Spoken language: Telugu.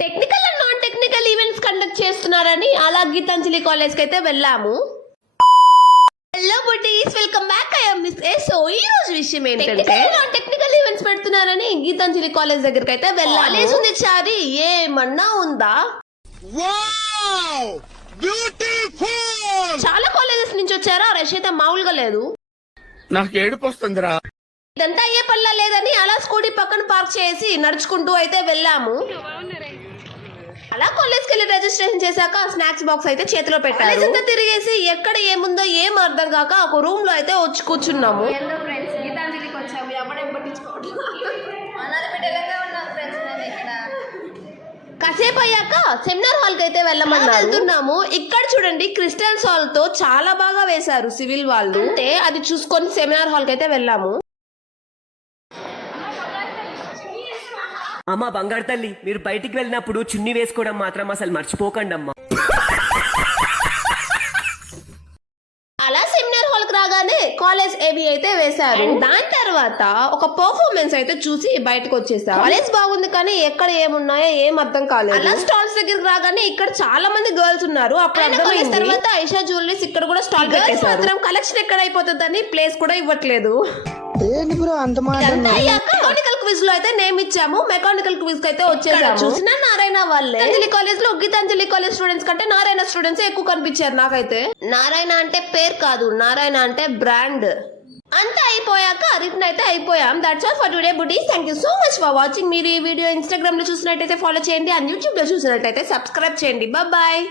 Technical and non technical events conduct చేస్తున్నారని అలా గీతాంజలి కాలేజ్ కి అయితే వెళ్ళాము. Hello buddies, welcome back. I am miss A. So ఈ రోజు విషయం ఏంటంటే నాన్ టెక్నికల్ ఈవెంట్స్ పెడుతున్నారని గీతాంజలి కాలేజ్ దగ్గరికి అయితే వెళ్ళాము. కాలేజ్ ఉంది చారి, ఏమన్నా ఉందా? చాలా కాలేజెస్ నుంచి వచ్చారా, రష్ అయితే మామూలుగా లేదు. నాకు ఏడుపు వస్తుందిరా. ఇదంతా అయ్యే పల్లా లేదని అలా స్కూటీ పక్కన పార్క్ చేసి నడుచుకుంటూ అయితే వెళ్ళాము. అలా కాలేజ్కి వెళ్ళి రిజిస్ట్రేషన్ చేశాక స్నాక్స్ బాక్స్ అయితే చేతిలో పెట్టారు. అంతా తిరిగేసి ఎక్కడ ఏముందో ఏం అర్థం కాక ఒక రూమ్ లో అయితే వచ్చి కూర్చున్నాము. గీతాంజలికి వచ్చాము, ఎవడేం పట్టించుకోవట్లేదు. కాసేపు అయ్యాక సెమినార్ హాల్ కి అయితే వెళ్తున్నాము. ఇక్కడ చూడండి, క్రిస్టల్ సాల్ తో చాలా బాగా వేశారు సివిల్ వాళ్ళు. అంటే అది చూసుకొని సెమినార్ హాల్ కి అయితే వెళ్ళాము. అమ్మా బంగారు తల్లి, మీరు బయటికి వెళ్ళినప్పుడు చున్నీ వేసుకోవడం మాత్రం అసలు మర్చిపోకండి అమ్మా. అలా సెమినార్ హాల్ కి రాగానే కాలేజ్ ఏబి అయితే వేశారు. దాని తర్వాత ఒక పర్ఫార్మెన్స్ అయితే చూసి బయటకు వచ్చేసారు. కాలేజ్ బాగుంది కానీ ఎక్కడ ఏమున్నాయో ఏం అర్థం కాలేదు. అలా స్టాల్స్ దగ్గరికి రాగానే ఇక్కడ చాలా మంది గర్ల్స్ ఉన్నారు. అప్పుడు తర్వాత ఐషా జ్యువెలరీస్ ఇక్కడ కూడా స్టాల్ పెట్టేశారు. కలెక్షన్ ఎక్కడ అయిపోతుందని ప్లేస్ కూడా ఇవ్వట్లేదు. మెకానికల్ క్విజ్ లో అయితే నేమ్ ఇచ్చాము. మెకానికల్ క్విజ్ కి అయితే వచ్చేసాము. చూసినా నారాయణ వాళ్ళే. గీతాంజలి కాలేజ్ లో గీతాంజలి కాలేజ్ స్టూడెంట్స్ కంటే నారాయణ స్టూడెంట్స్ ఎక్కువ కనిపించారు నాకైతే. నారాయణ అంటే పేరు కాదు, నారాయణ అంటే బ్రాండ్. అంతా అయిపోయాక రిటర్న్ అయితే అయిపోయాం. That's all for today buddies. Thank you so much for watching. మీరు ఈ వీడియో ఇన్స్టాగ్రామ్ లో చూసినట్టయితే ఫాలో చేయండి, అండ్ యూట్యూబ్ లో చూసినట్టయితే సబ్స్క్రైబ్ చేయండి. బాయ్.